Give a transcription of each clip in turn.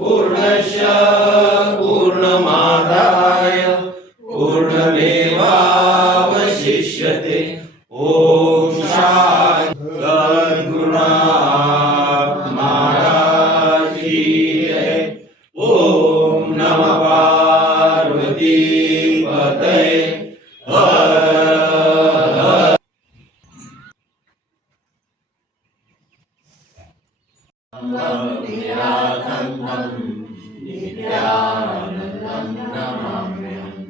पूर्णस्य पूर्णमादाय पूर्णमेवावशिष्यते। ओम शांति। सद्गुरुनाथ महाराज की जय। ओम नमः पार्वती पतये। हर हर। निराकंठं नित्यानंदं नमाम्यहम्।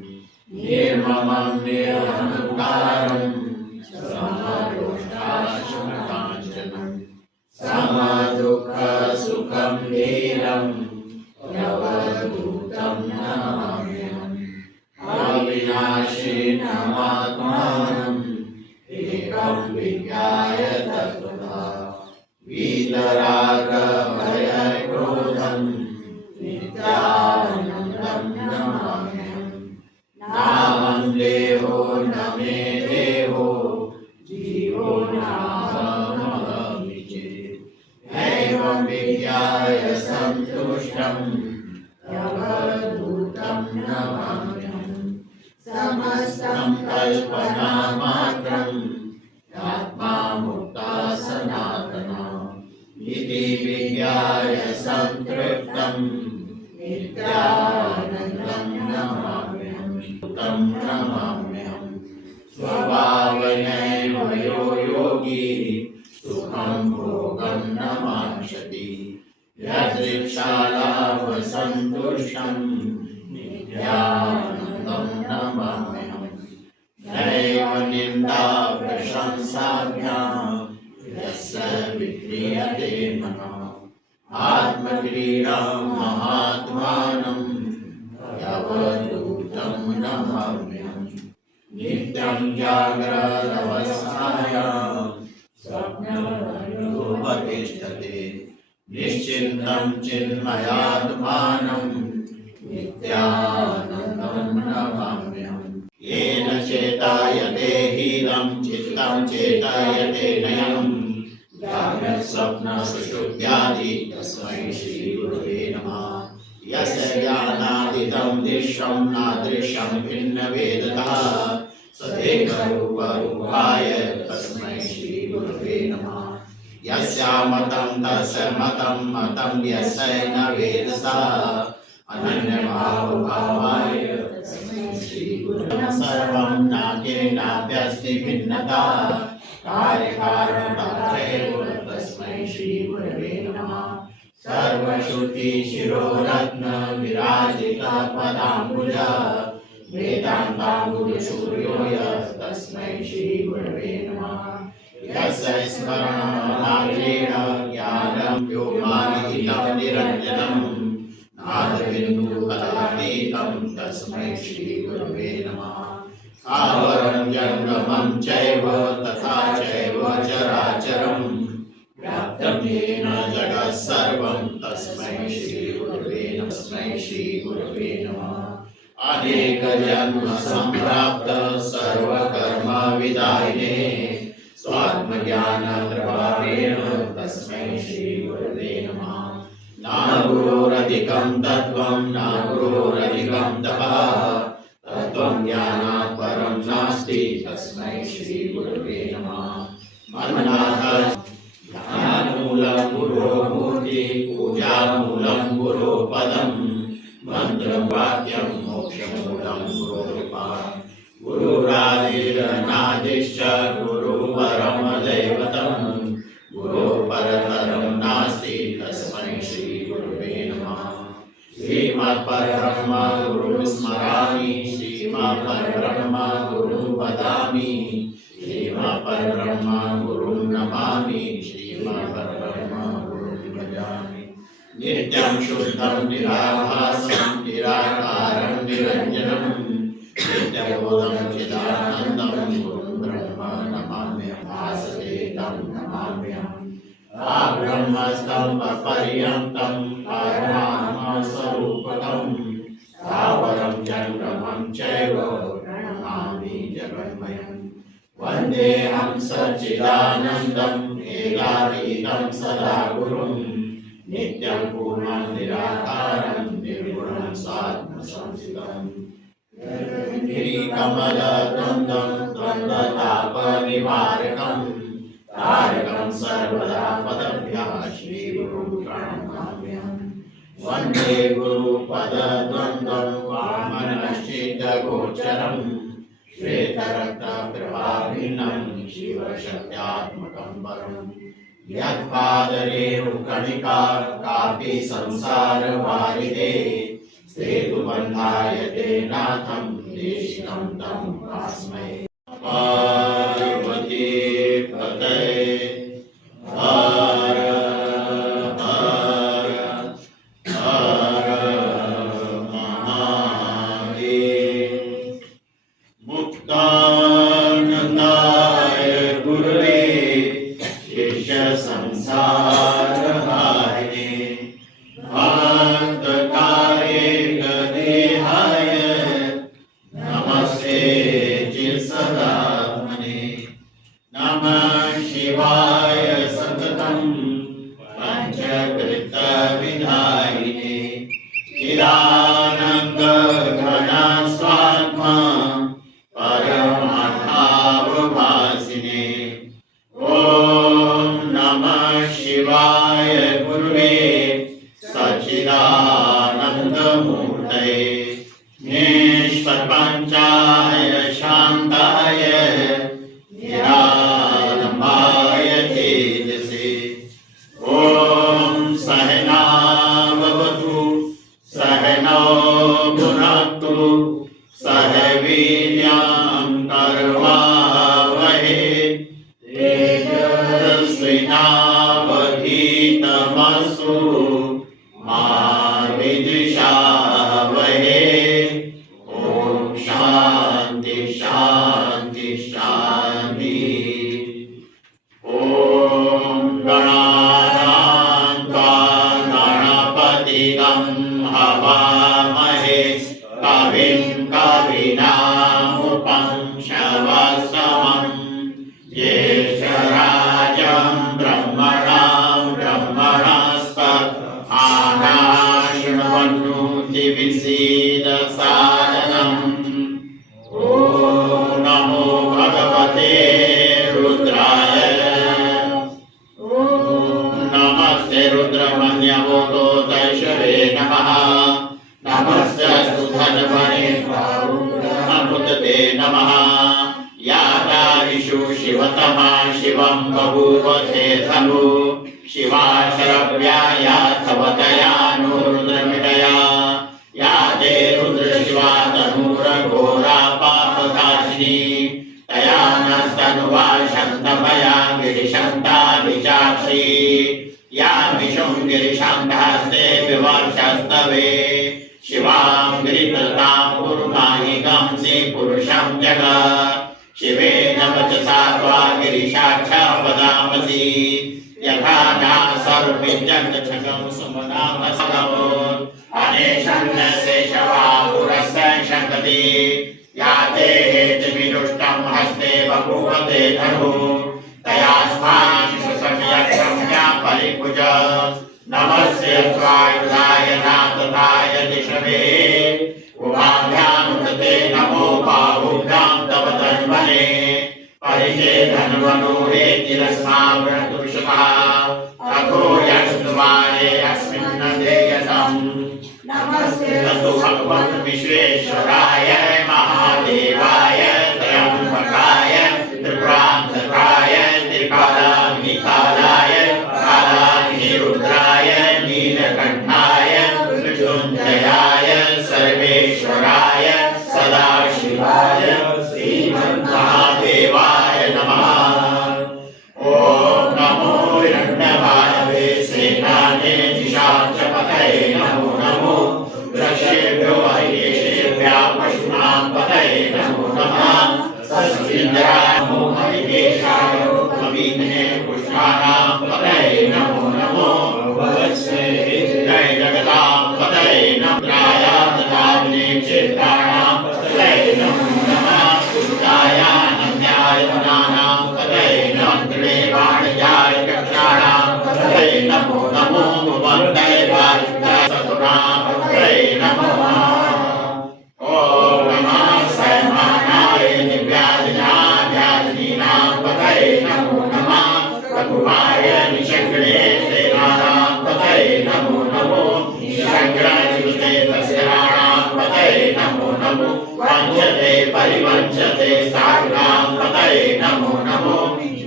निर्ममं निरहंकारं समदोषाशमकाञ्चनं समदुःखसुखं धीरं प्रवदूतं नमाम्यहम्। अविनाशिनमात्मानम् एकं विज्ञाय तत्त्वतः वीतरागभयक्रोधं नित्यानन्दं नमाम्यहम्। नाहं देहो न मे देहो जीवो नाहमहमि चेत् एवं विज्ञाय सन्तुष्टं प्रवदूतं नमाम्यहम्। समस्तं कल्पनामात्रम् आत्मा मुक्ता सनातना इति विज्ञाय संतृप्तं नित्यानन्दं नमाम्यहम्। तं नमाम्यहम्। स्वभावनैव यो योगी सुखं भोगं न वाञ्छति यदृच्छालाभसन्तुष्टं नित्यानन्दं नमाम्यहम्। नैव निन्दा प्रशंसाभ्यां यस्य विक्रियते मनः आत्मक्रीडां महात्मानं यवदूतं नमाम्यहम्। नित्यं जाग्रदवस्थायां स्वप्नवदुपतिष्ठते निश्चिन्तं चिन्मयात्मानं नित्यानन्दं नमाम्यहम्। येन चेतायते हीनं चित्तं चेतायते नयनं जाग्रत्स्वप्नसुषुप्त्यादि तस्मै श्रीगुरवे नमः। यस्य ज्ञानादितं दृश्यं नादृश्यं भिन्नवेदतः सदेकरूपरूपाय तस्मै श्रीगुरवे नमः। यस्यामतं तस्य मतं मतं यस्य न वेदसा अनन्यभावभावाय तस्मै श्रीगुरवे। सर्वं नान्येनाप्यस्ति भिन्नता कार्यकारणतात्रैव तस्मै श्रीगुरवे नमः। सर्वश्रुतिशिरोरत्न विराजिता पदाम्बुजा वेदान्ताम्बुजसूर्यो तस्मै श्रीगुरवे नमः। यस्य स्मरणमात्रेण ज्ञानं व्योमादितं निरञ्जनं नादबिन्दुकलातीतं तस्मै श्रीगुरवे नमः। स्थावरं जङ्गमं चैव तथा चैव चराचरं व्याप्तं येन जगत्सर्वं तस्मै श्रीगुरवे नमः। तस्मै श्रीगुरवे नमः। अनेकजन्म सम्प्राप्त सर्वकर्मविदायिने स्वात्मज्ञानप्रभावेण तस्मै श्रीगुरवे नमः। न गुरोरधिकं तत्त्वं न गुरोरधिकं तपः तत्त्वं ज्ञानात् परं नास्ति तस्मै श्रीगुरवे नमः। मन्नाथ ध्यानमूलं गुरोर्मूर्ति पूजामूलं गुरोपदं मन्त्रं वाक्यं मोक्षमूलं गुरोकृपा गुरुरादिरनादिश्च गुरुपरमदैवतं गुरोपरतरं नास्ति तस्मै श्रीगुरवे नमः। श्रीमत्परब्रह्म गुरुं स्मरामि श्रीमत्परब्रह्म गुरुं वदामि श्रीमत्परब्रह्म गुरुं नमामि श्रीमत्परब्रह्म गुरुं भजामि। नित्यं शुद्धं निराभासं निराकारं निरञ्जनं नित्यबोधं चिदानन्दं गुरुं ब्रह्म नमाम्यहम्। वासुदेवं नमाम्यहम्। ब्रह्मस्तम्भपर्यन्तं परमात्मस्वरूपकं स्थावरं जङ्गमं चैव प्रणमामि जगन्मयम्। वन्देऽहं सच्चिदानन्दम् एकाकीतं सदा गुरुं नित्यं पूर्णं निराकारं कमलद्वन्द्वं द्वन्द्वतापनिवारकं तारकं सर्वदा पदभ्यः श्रीगुरुं प्रणमाम्यहम् वन्दे गुरुपदद्वन्द्वं वामनश्चित्तगोचरं श्वेतरक्तप्रभाभिन्नं शिवशक्त्यात्मकं वरम् यत्पादरेणुकणिका कापि संसारवारिधे सेतुबन्धाय ते नाथं देशिकं तं भास्महे पार्वती पतये हर हर हर महादेव मुक्तानन्दाय गुरुवे शिष्य संसारहारिणे भक्तकार्ये गदेहाय नमस्ते चित्सदात्मने नमः शिवाय सततं पञ्चकृतविधायिने चिदानन्द घना स्वात्मा परमार्थावभासिने ॐ नमः शिवाय गुरुवे सच्चिदानन्दमूर्तये निष्प्रपञ्चाय शान्ताय निरालम्बाय तेजसे ॐ सहना भवतु सहनौ भुनक्तु सह वीर्यं करवावहै तेजस्विनावधीतमस्तु मा विद्विषावहै ॐ शान्ति शान्ति शान्ति ॐ गणानां त्वा गणपतिं हवामहे कविं कवीनामुपंशवसमम् ज्येष्ठराजं ब्रह्मणां ब्रह्मणस्पत आनाशृण्वन्नोति विसीदसादनम् ॐ नमो भगवते रुद्राय ॐ नमस्ते रुद्रमन्यवतो दैशवे नमः नमस्ते धन्वने अमृतते नमः यादाविषु शिवतमा शिवं बभूवते धनु शिवा शरव्या या तवतया नो रुद्रमिडया या ते रुद्रशिवा तनूरघोरा पापदाशिनी तया नस्तनुवा शन्तभया गिरिशन्ता विचाक्षी या विशुं गिरिशन्तास्ते विवर्षस्तवे शिवां गिरितृतां पुरुमाहिकां से पुरुषं जगत् शिवेन वचसा त्वा गिरिशाक्षा वदामसि यथा न सर्वविद्यन्तछगं सुमनामसगमो अनेशन्नशेषवा पुरस्य शङ्कति या ते हेतुविदुष्टं हस्ते बभूवते धनु तयास्मान् सुसंयक्षम्या परिभुज नमस्ते स्वायुधाय नाथाय दिशवे उभाभ्यामुदते नमो बाहुभ्यां तव धन्वने परिते धन्वनो हेतिरस्मावृतुषः अथो यस्नुवारे अस्मिन् देयतम् नमस्ते ततो भगवन् विश्वेश्वराय महादेवाय त्र्यम्बकाय त्रिपुरान्तकाय त्रिकालाग्निकालाय कालाग्निरुद्राय नीलकण्ठाय मृत्युञ्जयाय सर्वेश्वराय सदाशिवाय श्रीमन्महादेवाय नमः ॐ नमो हिरण्यवायवे सेनाने दिशाचपतये नमो नमो वृषेभ्यो हरिकेशेभ्यः पशूनां पतये नमो नमः वञ्चते परिवञ्चते साधुनां पतये नमो नमो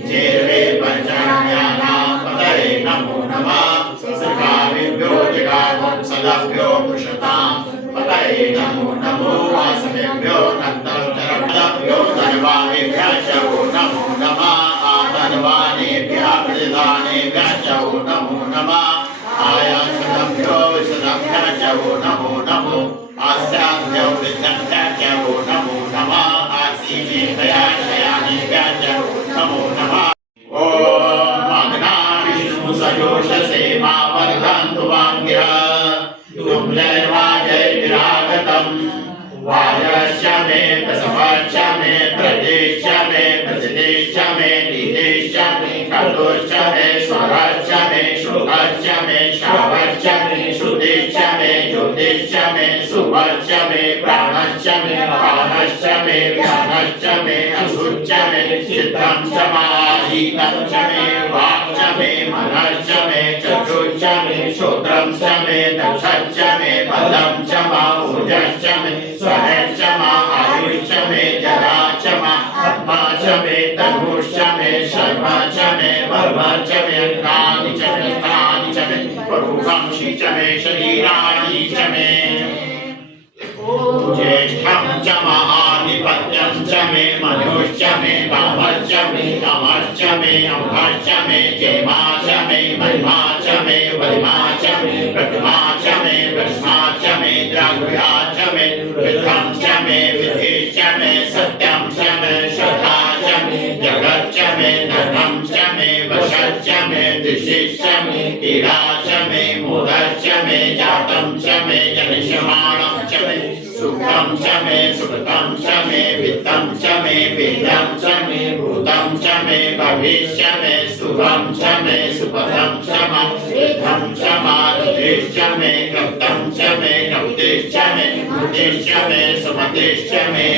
चेर्वे पञ्चाज्ञानां पतये नमो नमः सकामिभ्यो जगामं सदभ्यो पृषतां पतये नमो नमो वासनेभ्यो नन्दनचरभ्यो धनवानेभ्यः च वो नमो नमः आधनवानेभ्यः प्रतिदानेभ्यः च वो नमो नमः आयासनभ्यो विशदभ्यः च वो नमो नमो आस्याभ्यो विद्यभ्यः च वो नमो नमः आसीनेभ्यः शयानेभ्यः च वो नमो नमः ॐ मग्ना विष्णु सजोषसे मा वर्धन्तु वाङ्गिरः तुम्यैर्वाजैर्विरागतम् वाजश्च मे प्रसवश्च मे प्रदेश्च मे प्रसिद्धेश्च मे निदेश्च मे खगोश्च मे स्वरश्च मे शुभश्च मे श्रावश्च मे श्रुतिश्च मे ज्योतिश्च मे सुभश्च मे प्राणश्च मे पानश्च मे व्यानश्च मे असुश्च मे चित्तं च माहीनं च मे वाक् च मे मनश्च मे चक्षुश्च मे श्रोत्रं च मे दक्षश्च मे बलं च मा ऊर्जश्च मे स्वरश्च मा आयुश्च मे जरा च मा आत्मा च मे तनुश्च मे शर्म च मे वर्म च मे अंगानि च मे स्थानि च मे परुवंशी च मे शरीराणि च मे ज्येष्ठं च महाधिपत्यं च मे मनुश्च मे वामश्च मे अमश्च मे अम्भश्च मे जयमा च मे महिमा च मे वरिमा च मे प्रतिमा च मे प्रश्मा च मे द्रागुया च मे विद्धं च मे विधिश्च मे सत्यं च मे श्रद्धा च मे जगच्च मे धर्मं च मे वशश्च मे दृशिश्च मे क्रीडा च मे मोदश्च मे जातं च मे जनिष्यमाणं च मे सुखं च मे सुकृतं च मे वित्तं च मे वेदं च मे भूतं च मे भविष्य मे शुभं च मे सुपदं च मे सिद्धं च मारुतिश्च मे गप्तं च मे गप्तिश्च मे मतिश्च मे सुमतिश्च मे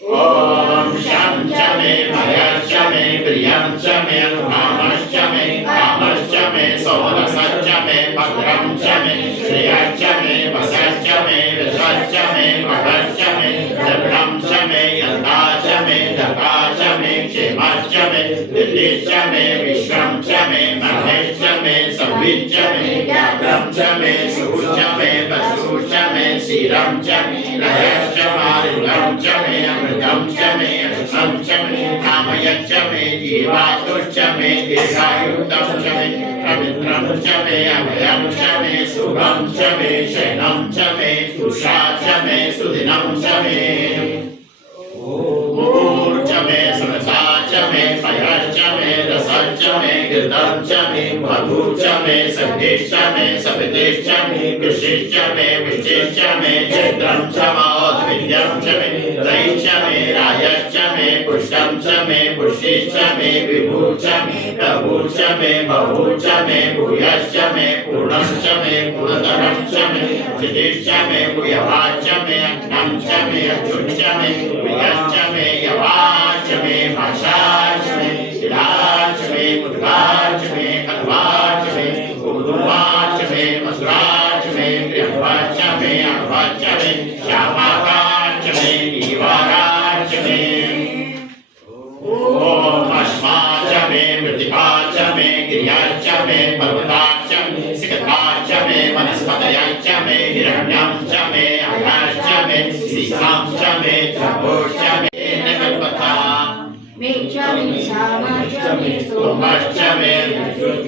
ॐ शं च मे भयश्च मे प्रियं च मे अनुभामश्च मे कामश्च मे सौरसश्च मे भद्रं च मे श्रियश्च मे वसश्च मे विषश्च मे मघश्च मे द्रविणं च मे यन्ता च मे दका च मे क्षेमश्च मे दिल्लीश्च मे विश्वं च मे महेश्च मे संविच्च मे व्याघ्रं च मे सुच मे वसुश्च मे क्षीरं च मे लयश्च मारुलं च मे अमृतं च मे अक्षं च मे कामयच्च मे जीवातुश्च मे दीर्घायुक्तं च मे पवित्रं च मे अभयं च मे शुभं च मे शयनं च मे तुषा च मे सुदिनं च मे ऊर्ज मे समसा च मे पयश्च मे रसश्च मे गिर्दं च मे मधु च मे सन्धिश्च मे सवितिश्च मे कृषिश्च मे विशिश्च मे चैत्रं च मौद्विल्यं च मे रयिश्च मे रायश्च मे पुष्टं च मे पुष्टिश्च मे विभु च मे प्रभु च मे बहु च मे भूयश्च मे पूर्णं च मे पूर्णतरं च मे चितिश्च मे भूयवाच्च मे अग्नं च मे अच्युच्च मे प्रियश्च मे यवाच्च मे भाषाच्च मे शिलाच्च मे मुद्गाच्च मे कल्वाच्च मे उर्वाच्च मे मसुराच्च मे प्रियवाच्च मे अणवाच्च मे श्यामाकाच्च मे नीवाराच्च मे ॐ अस्माच्च मे मृत्तिकाच्च मे गिर्याच्च मे पर्वताच्च मे सिकताच्च मे वनस्पतयश्च मे हिरण्यं च मे आकाश्च मे सीसांश्च मे त्र्यम्बोश्च मे नकल्पथा मेच्च मे सामश्च मे सोमश्च मे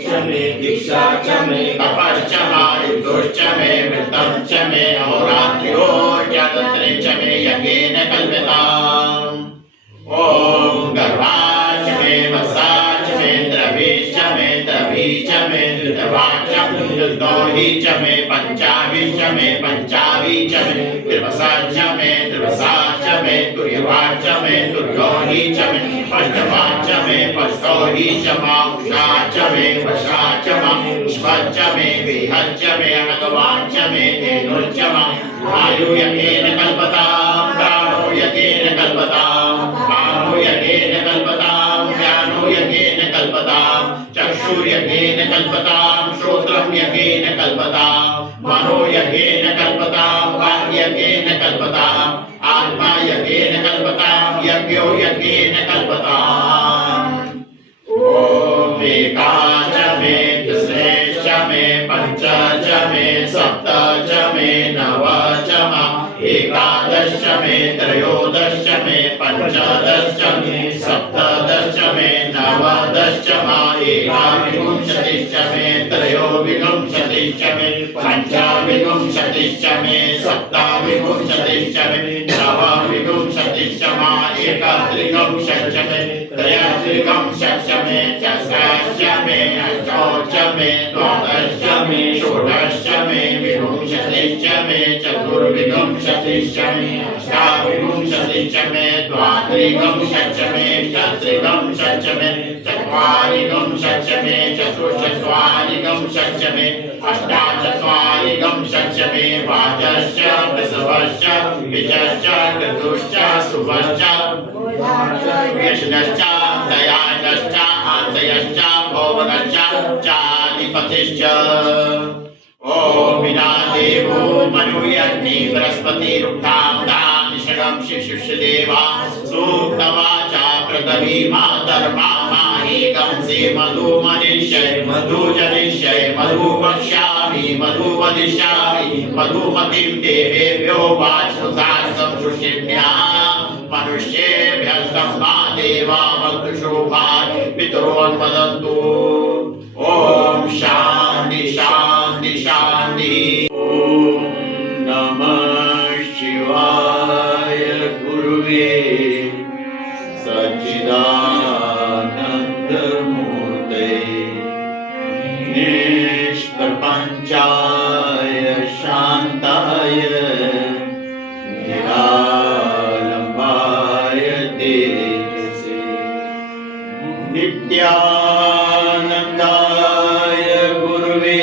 च मे दीक्षा च मे तपश्च मारुतोश्च मे मृतं च मे अहोरात्र्यो जातत्रे च मे यज्ञेन कल्पिताम् ॐ गर्भाच्च मे वसाच्च मे द्रवीश्च मे द्रवीश्च मे धृतवाच्च मे धृतोहि च मे पञ्चाभिश्च मे पञ्चाभिश्च मे त्रिवसाच्च मे त्रिवसाच्च मे तुर्यवाच्च मे तुर्योहि च मे पष्टवाच्च मे पष्टोहि च मांशाच्च मे वशाच्च विश्वच्च मे विहच्च मे अनगवाच्च मे धेनुश्च मा आयु यज्ञेन कल्पतां प्राणो यज्ञेन कल्पतां पानो यज्ञेन कल्पतां व्यानो यज्ञेन कल्पतां चक्षुर्यज्ञेन कल्पतां श्रोत्रं यज्ञेन कल्पतां मनो यज्ञेन कल्पतां वाक् यज्ञेन कल्पताम् आत्मा यज्ञेन कल्पताम् यज्ञो यज्ञेन कल्पताम् ॐ एका च मे दशेश मे पञ्च च मे सप्त च मे नव च मा एकादश मे त्रयोदश मे पञ्चदश मे सप्तदश मे नवदश मा एकाविंशतिश्च मे त्रयोविंशतिश्च मे पञ्चविंशतिश्च मे सप्तविंशतिश्च मे नवविंशतिश्च मा एकत्रिंशच्च मे त्रयत्रिंशच्च मे चतुर्दश मे अष्टोच मे द्वादश मे षोडश मे विंशतिश्च मे चतुर्विंशतिश्च मे अष्टाविंशतिश्च मे द्वात्रिंशच्च मे चतुर्विंशच्च मे चत्वारिंशच्च मे चतुश्चत्वारिंशच्च मे अष्टाचत्वारिंशच्च मे द्वादश वृषभश्च विजश्च ऋतुश्च शुभश्च कृष्णश्च दयाश्च आंतयश्च भुवनश्च चाधिपतिश्च ॐ विनादेवो मनुयज्ञे बृहस्पतिरुक्तां निषडं शिशुषदेवा सूक्तवाचा पृथ्वी मातर्मा माहेकं से मधुमनिष्यै मधुजनिष्यै मधु वक्ष्यामि मधु वदिष्यामि मधुमतिं देवेभ्यो वाचुसास्तं ऋषिभ्यां मनुष्येभ्यस्तं मा देवा मधुशोभाय पितरोन्वदन्तु ॐ शान्ति शान्ति शान्ति ॐ नमः शिवाय गुरुवे सच्चिदानन्दमूर्ते निष्प्रपञ्चाय शान्ताय निरालम्बाय तेजसे नित्यानन्दाय गुरुवे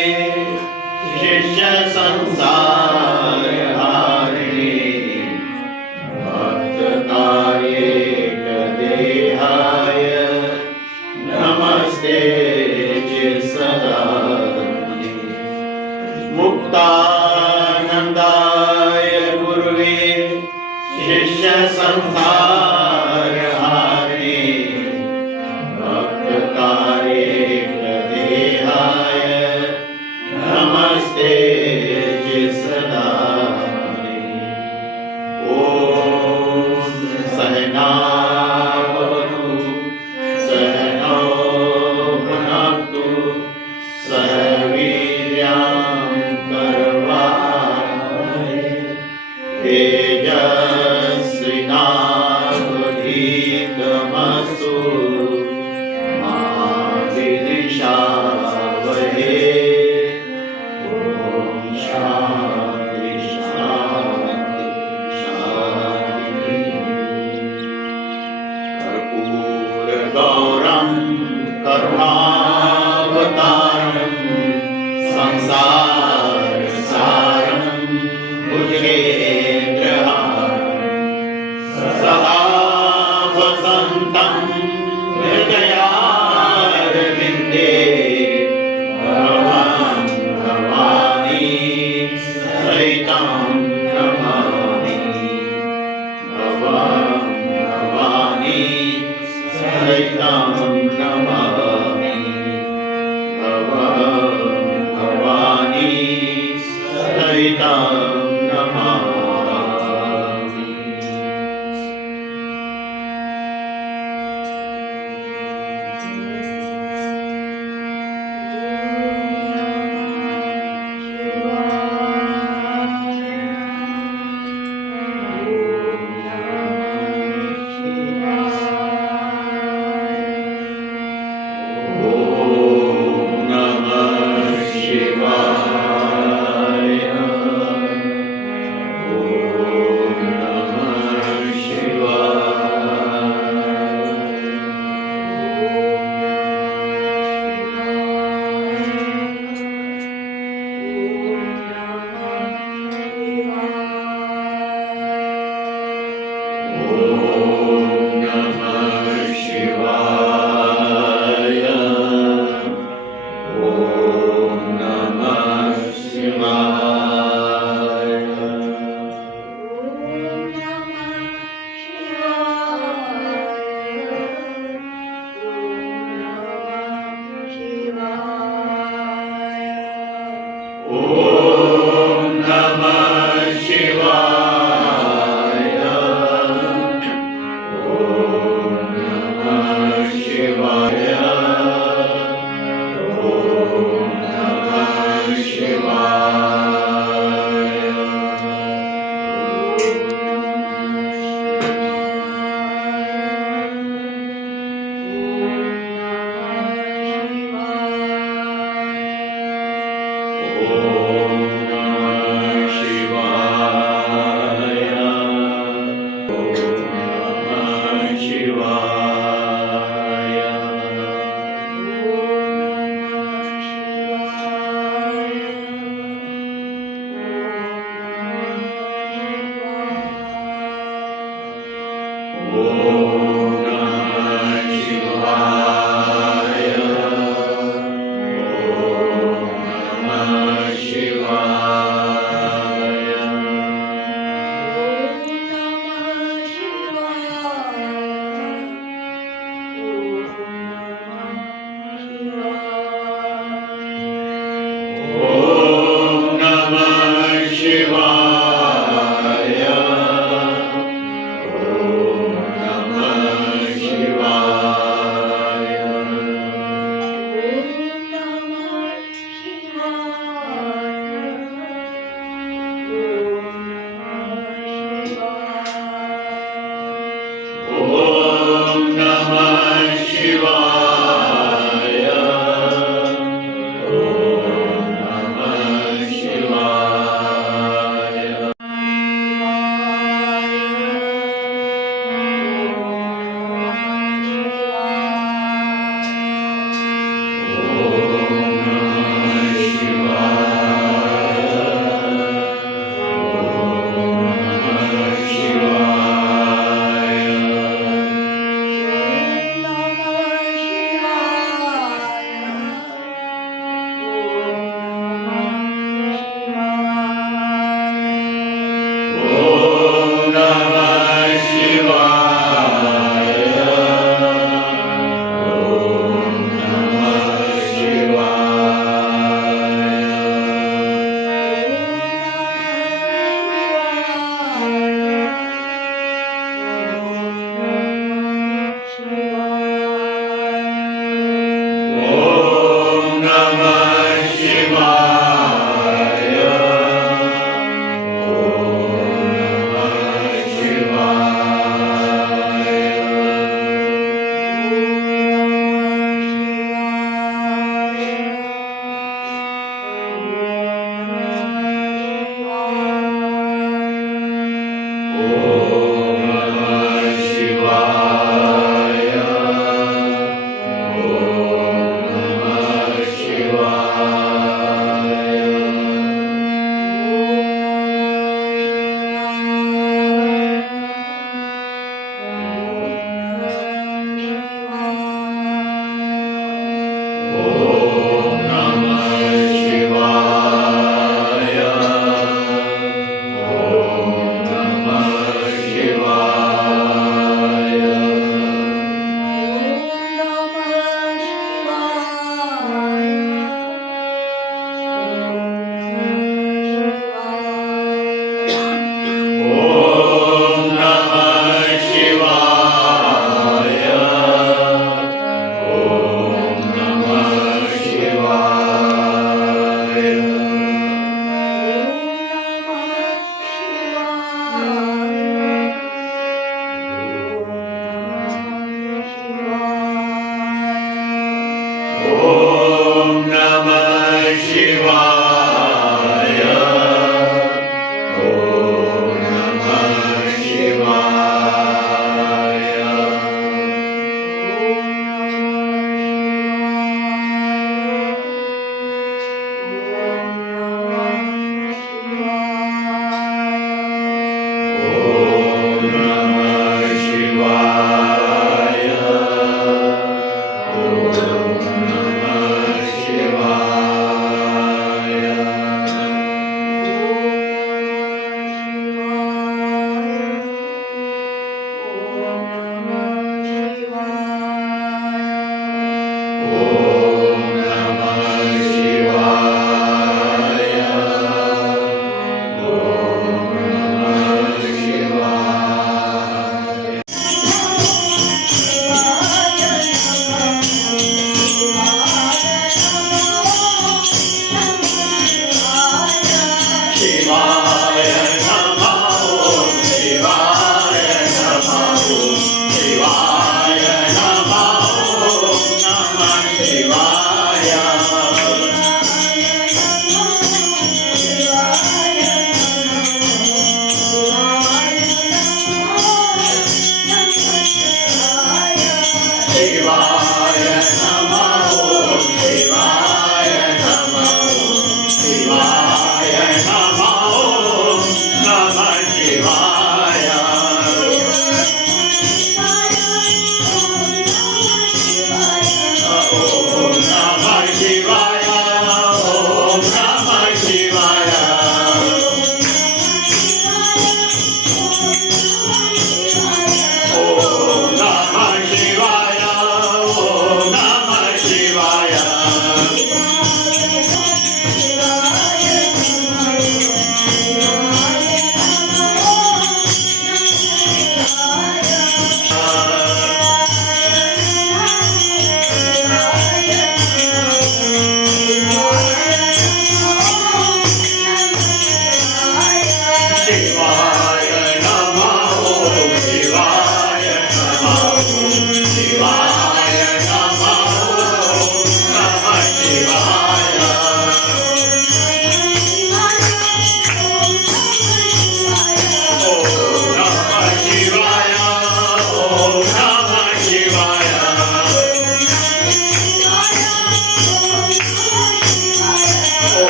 शिष्य संसारहारिणे भक्तकार्येकदेहाय नमस्ते सदा मुक्तानन्दाय गुरुवे शिष्य संसारहारिणे भक्तकार्येकदेहाय नमस्ते सदा ॐ सहना भवतु सहनौ भुनक्तु सह वीर्यं करवावहै तेजस्विनावधीतमस्तु मा विद्विषावहै शान्ति शान्ति शान्ति कर्पूरगौरं करुणावतारं संसारसारं भुजगेन्द्रहारं सदा वसन्तं हृदयारविन्दे भवं भवानी सहितं नमामि भवं भवानी सहितं नमामि भवं भवानी सहितं नमामि ॐ नमः शिवाय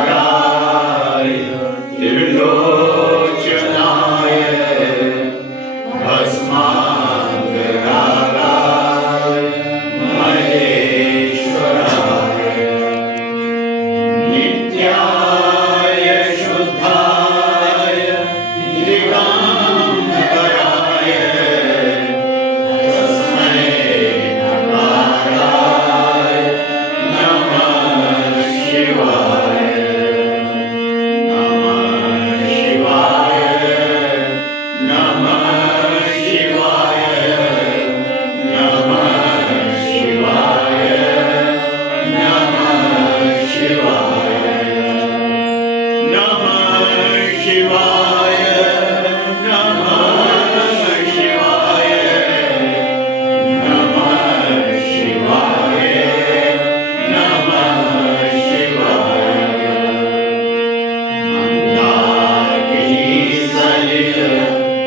नागेन्द्रहाराय त्रिलोचनाय भस्माङ्गरागाय महेश्वराय नित्याय शुद्धाय दिगम्बराय तस्मै नकाराय नमः शिवाय नमः शिवाय नमः शिवाय नमः शिवाय नमः शिवाय नमः शिवाय नमः शिवाय नमः शिवाय नमः शिवाय मन्दाकिनी सलिल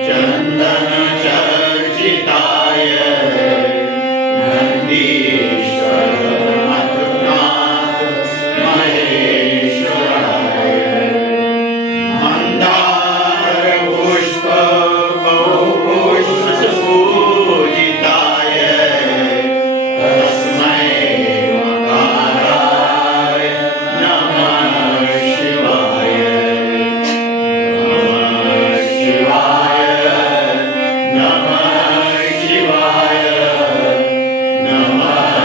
चन्दन चर्चिताय नन्दीश्वर मधुनाथ महेश्वराय मन्दार पुष्प बहुपुष्पपूजिताय तस्मै मकाराय नमः शिवाय नमः शिवाय नमः शिवाय नमः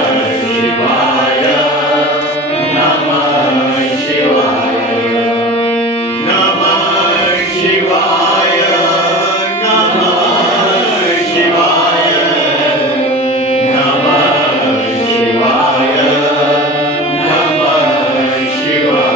शिवाय नमः शिवाय नमः शिवाय नमः शिवाय नमः शिवाय नमः शिवाय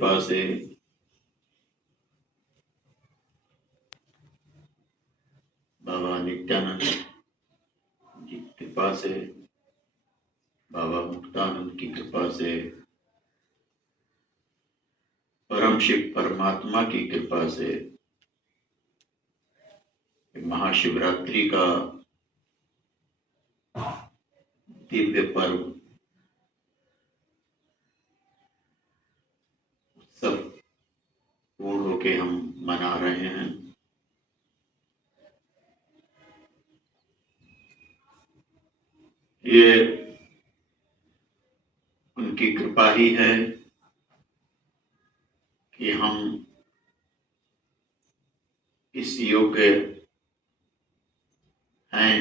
कृपा से बाबा नित्यानंद की कृपा से, बाबा मुक्तानंद की कृपा से, परम शिव परमात्मा की कृपा से महाशिवरात्रि का दिव्य पर्व उत्सव पूर्ण होके हम मना रहे हैं। ये उनकी कृपा ही है कि हम इस योग्य हैं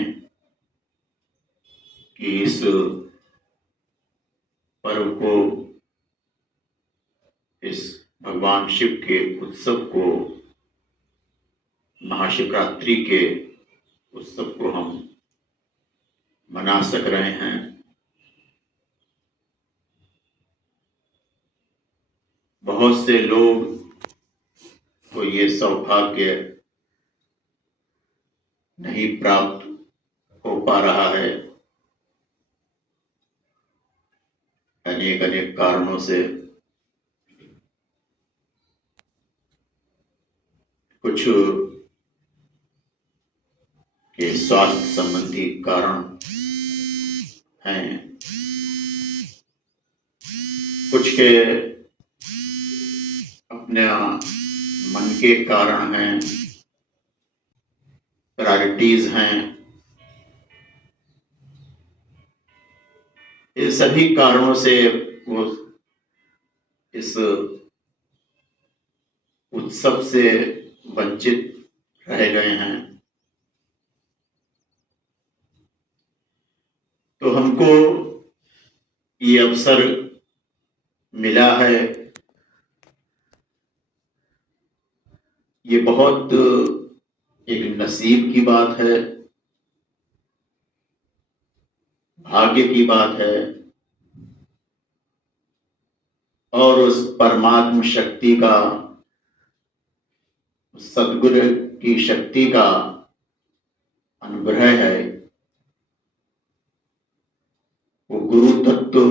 कि इस पर्व को, इस भगवान शिव के उत्सव को, महाशिवरात्रि के उत्सव को हम मना सक रहे हैं। बहुत से लोग को ये सौभाग्य नहीं प्राप्त हो पा रहा है, अनेक अनेक कारणों से। कुछ के स्वास्थ्य संबंधी कारण हैं, कुछ के अपने मन के कारण हैं, प्रायोरिटीज हैं। इन सभी कारणों से वो इस उत्सव से वंचित रह गए हैं। तो हमको ये अवसर मिला है, ये बहुत एक नसीब की बात है, भाग्य की बात है, और उस परमात्म शक्ति का, सद्गुरु की शक्ति का अनुग्रह है। वो गुरु तत्व,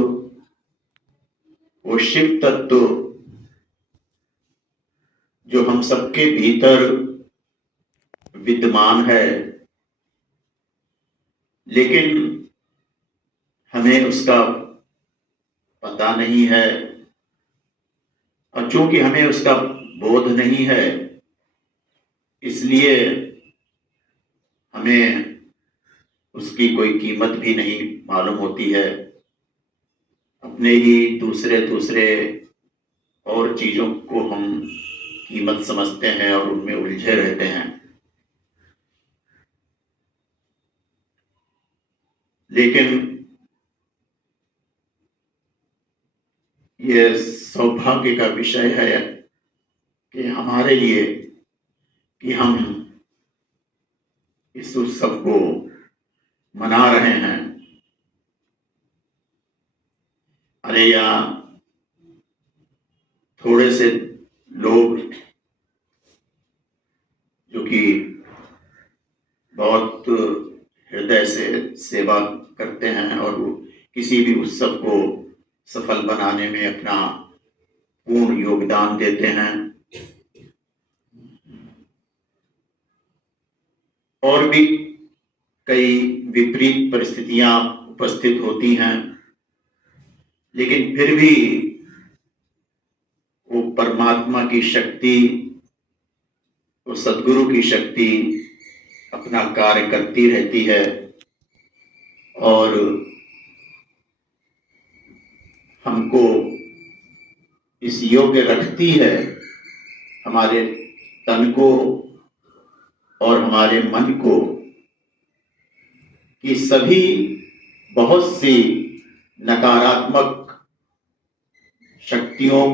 वो शिव तत्व जो हम सबके भीतर विद्यमान है, लेकिन हमें उसका पता नहीं है। और चूंकि हमें उसका बोध नहीं है, इसलिए हमें उसकी कोई कीमत भी नहीं मालूम होती है। अपने ही दूसरे दूसरे और चीजों को हम कीमत समझते हैं और उनमें उलझे रहते हैं। लेकिन यह सौभाग्य का विषय है कि हमारे लिए कि हम इस उत्सव को मना रहे हैं। अरे यार, थोड़े से लोग जो कि बहुत हृदय से सेवा करते हैं और वो किसी भी उत्सव को सफल बनाने में अपना पूर्ण योगदान देते हैं, और भी कई विपरीत परिस्थितियां उपस्थित होती हैं, लेकिन फिर भी वो परमात्मा की शक्ति, वो सद्गुरु की शक्ति अपना कार्य करती रहती है और हमको इस योग्य रखती है, हमारे तन को और हमारे मन को, कि सभी बहुत सी नकारात्मक शक्तियों,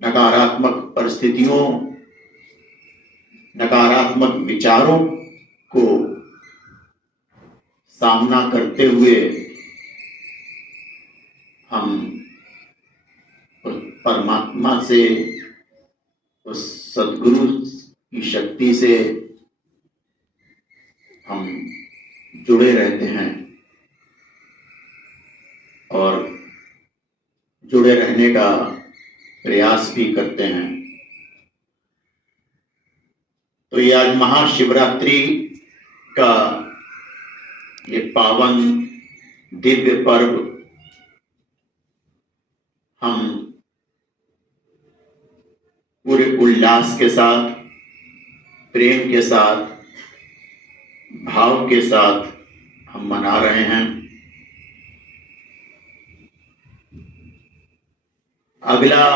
नकारात्मक परिस्थितियों, नकारात्मक विचारों को सामना करते हुए हम परमात्मा से, उस सद्गुरु की शक्ति से हम जुड़े रहते हैं और जुड़े रहने का प्रयास भी करते हैं। तो ये आज महाशिवरात्रि का ये पावन दिव्य पर्व हम पूरे उल्लास के साथ, प्रेम के साथ, भाव के साथ हम मना रहे हैं। अगला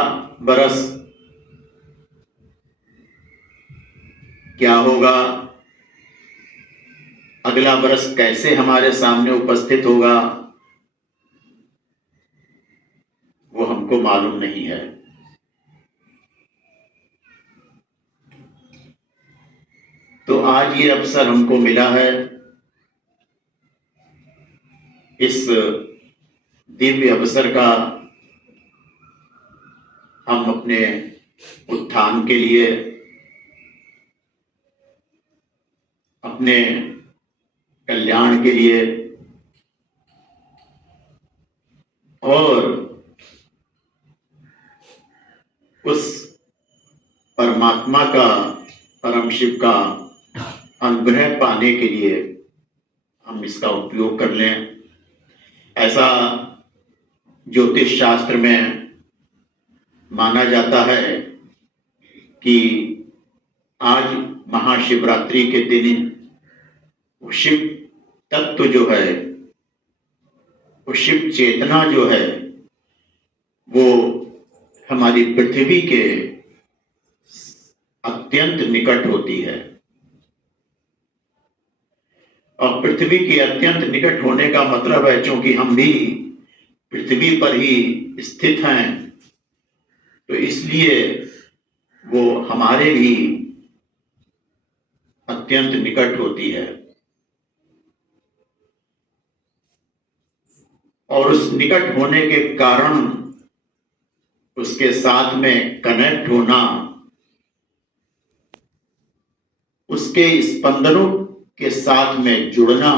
बरस क्या होगा, अगला बरस कैसे हमारे सामने उपस्थित होगा, वो हमको मालूम नहीं है। तो आज ये अवसर हमको मिला है इस दिव्य अवसर का हम अपने उत्थान के लिए, अपने कल्याण के लिए और उस परमात्मा का, परम शिव का अनुग्रह पाने के लिए हम इसका उपयोग कर लें। ऐसा ज्योतिष शास्त्र में माना जाता है कि आज महाशिवरात्रि के दिन वो शिव तत्व जो है, वो शिव चेतना जो है, वो हमारी पृथ्वी के अत्यंत निकट होती है। और पृथ्वी के अत्यंत निकट होने का मतलब है, क्योंकि हम भी पृथ्वी पर ही स्थित हैं, तो इसलिए वो हमारे भी अत्यंत निकट होती है। और उस निकट होने के कारण उसके साथ में कनेक्ट होना, उसके स्पंदनों के साथ में जुड़ना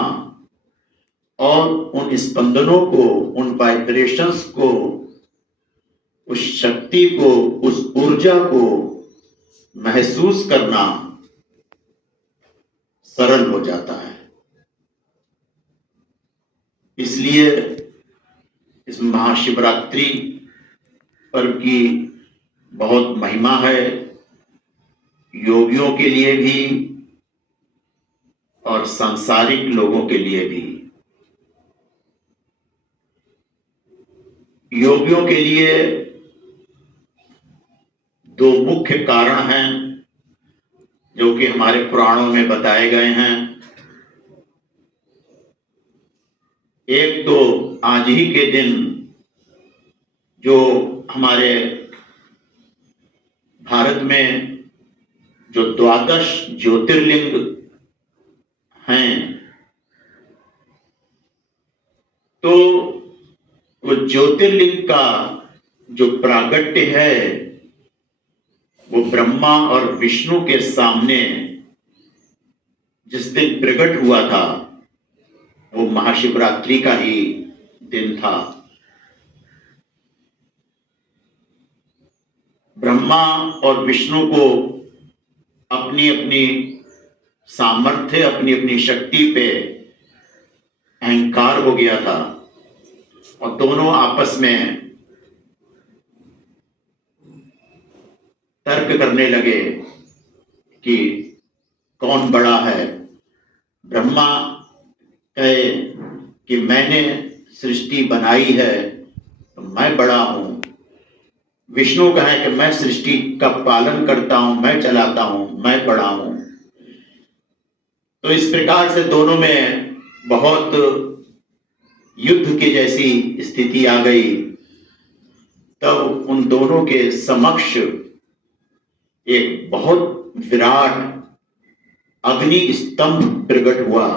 और उन स्पंदनों को, उन वाइब्रेशंस को, उस शक्ति को, उस ऊर्जा को महसूस करना सरल हो जाता है। इसलिए इस महाशिवरात्रि पर्व की बहुत महिमा है, योगियों के लिए भी और सांसारिक लोगों के लिए भी। योगियों के लिए दो मुख्य कारण हैं जो कि हमारे पुराणों में बताए गए हैं। एक तो आज ही के दिन जो हमारे भारत में जो 12 ज्योतिर्लिंग हैं, तो वो ज्योतिर्लिंग का जो प्रागट्य है वो ब्रह्मा और विष्णु के सामने जिस दिन प्रकट हुआ था वो महाशिवरात्रि का ही दिन था। ब्रह्मा और विष्णु को अपनी अपनी सामर्थ्य, अपनी अपनी शक्ति पे अहंकार हो गया था और दोनों आपस में तर्क करने लगे कि कौन बड़ा है। ब्रह्मा कहे कि मैंने सृष्टि बनाई है तो मैं बड़ा हूं। विष्णु कहे कि मैं सृष्टि का पालन करता हूं, मैं चलाता हूं, मैं बड़ा हूं। तो इस प्रकार से दोनों में बहुत युद्ध की जैसी स्थिति आ गई। तब उन दोनों के समक्ष एक बहुत विराट अग्नि स्तंभ प्रकट हुआ,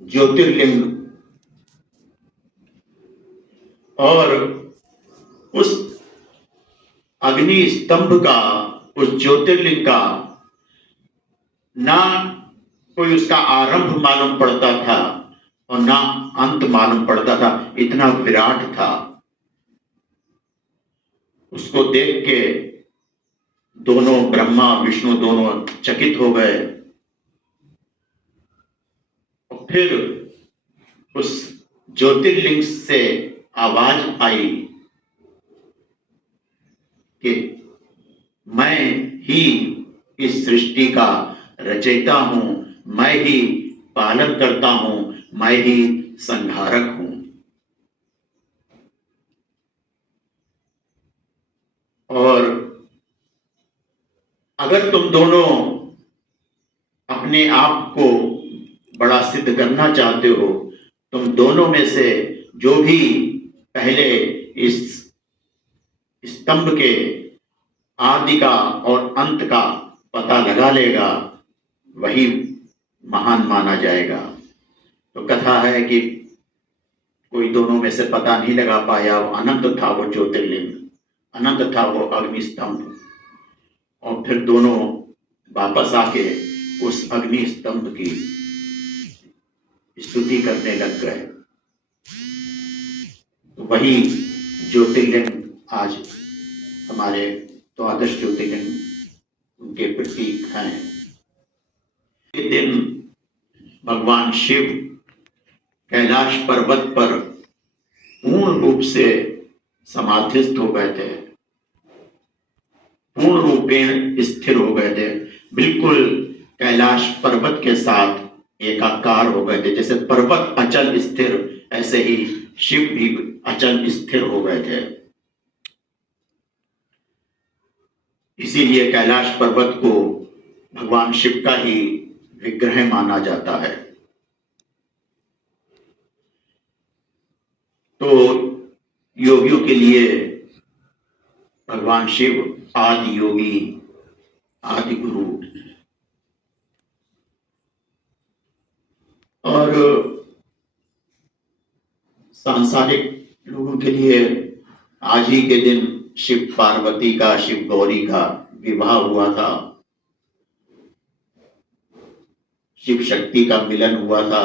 ज्योतिर्लिंग। और उस अग्नि स्तंभ का, उस ज्योतिर्लिंग का ना कोई उसका आरंभ मालूम पड़ता था और ना अंत मालूम पड़ता था, इतना विराट था। उसको देख के दोनों ब्रह्मा विष्णु दोनों चकित हो गए। और फिर उस ज्योतिर्लिंग से आवाज आई कि मैं ही इस सृष्टि का रचयिता हूं, मैं ही पालन करता हूं, मैं ही संहारक हूं। और अगर तुम दोनों अपने आप को बड़ा सिद्ध करना चाहते हो, तुम दोनों में से जो भी पहले इस स्तंभ के आदि का और अंत का पता लगा लेगा, वही महान माना जाएगा। तो कथा है कि कोई दोनों में से पता नहीं लगा पाया। वो अनंत था, वो ज्योतिर्लिंग अनंत था, वो अग्नि स्तंभ। और फिर दोनों वापस आके उस अग्नि स्तंभ की स्तुति करने लग गए। तो वही ज्योतिर्लिंग आज हमारे द्वादश ज्योतिर्लिंग उनके प्रतीक हैं। इस दिन भगवान शिव कैलाश पर्वत पर पूर्ण रूप से समाधिस्थ हो गए थे, पूर्ण रूपेण स्थिर हो गए थे, बिल्कुल कैलाश पर्वत के साथ एकाकार हो गए थे। जैसे पर्वत अचल स्थिर, ऐसे ही शिव भी अचल स्थिर हो गए थे। इसीलिए कैलाश पर्वत को भगवान शिव का ही विग्रह माना जाता है। तो योगियों के लिए भगवान शिव आदि योगी, आदि गुरु। और सांसारिक लोगों के लिए आज ही के दिन शिव पार्वती का, शिव गौरी का विवाह हुआ था, शिव शक्ति का मिलन हुआ था।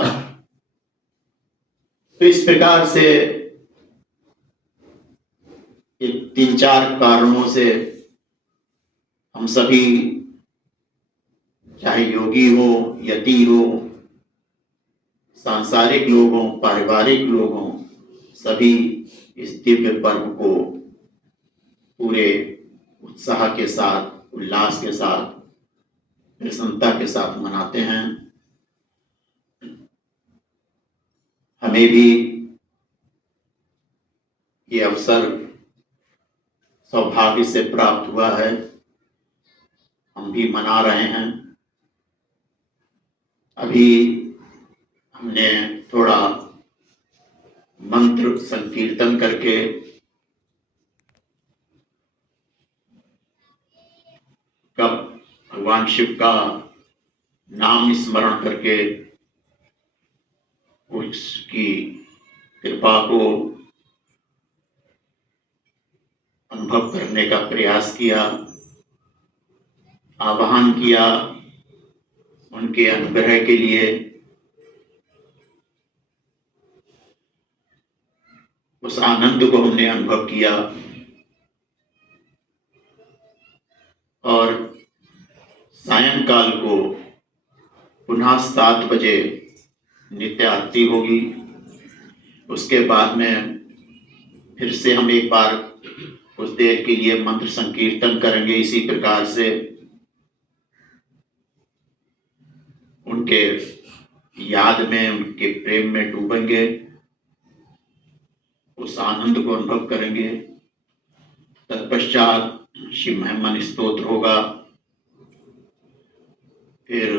तो इस प्रकार से ये 3-4 कारणों से हम सभी, चाहे योगी हो, यति हो, सांसारिक लोग हों, पारिवारिक लोग हों, सभी इस दिव्य पर्व को पूरे उत्साह के साथ, उल्लास के साथ, प्रसन्नता के साथ मनाते हैं। हमें भी ये अवसर सौभाग्य से प्राप्त हुआ है, हम भी मना रहे हैं। अभी हमने थोड़ा मंत्र संकीर्तन करके कब भगवान शिव का नाम स्मरण करके उसकी कृपा को अनुभव करने का प्रयास किया, आह्वान किया उनके अनुग्रह के लिए। उस आनंद को हमने अनुभव किया। और सायंकाल को पुनः 7 बजे नित्य आरती होगी। उसके बाद में फिर से हम एक बार कुछ देर के लिए मंत्र संकीर्तन करेंगे। इसी प्रकार से उनके याद में, उनके प्रेम में डूबेंगे, उस आनंद को अनुभव करेंगे। तत्पश्चात शिव महिमन स्तोत्र होगा, फिर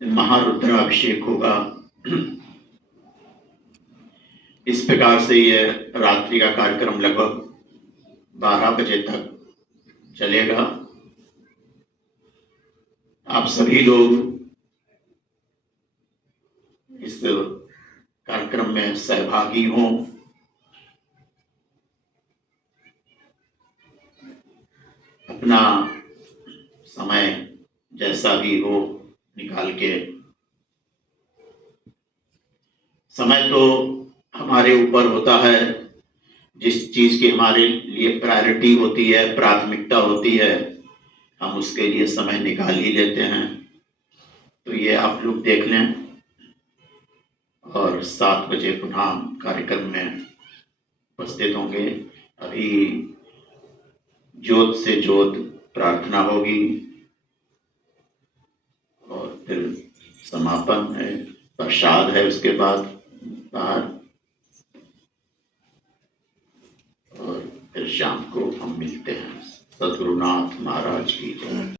महारुद्राभिषेक होगा। इस प्रकार से यह रात्रि का कार्यक्रम लगभग 12 बजे तक चलेगा। आप सभी लोग इस कार्यक्रम में सहभागी हों। जैसा भी हो निकाल के। समय तो हमारे ऊपर होता है, जिस चीज की हमारे लिए प्रायोरिटी होती है, प्राथमिकता होती है, हम उसके लिए समय निकाल ही लेते हैं। तो ये आप लोग देख लें और 7 बजे पुनः कार्यक्रम में उपस्थित होंगे। अभी ज्योत से ज्योत प्रार्थना होगी और फिर समापन है, प्रसाद है उसके बाद बाहर, और फिर शाम को हम मिलते हैं। सद्गुरुनाथ महाराज की जय।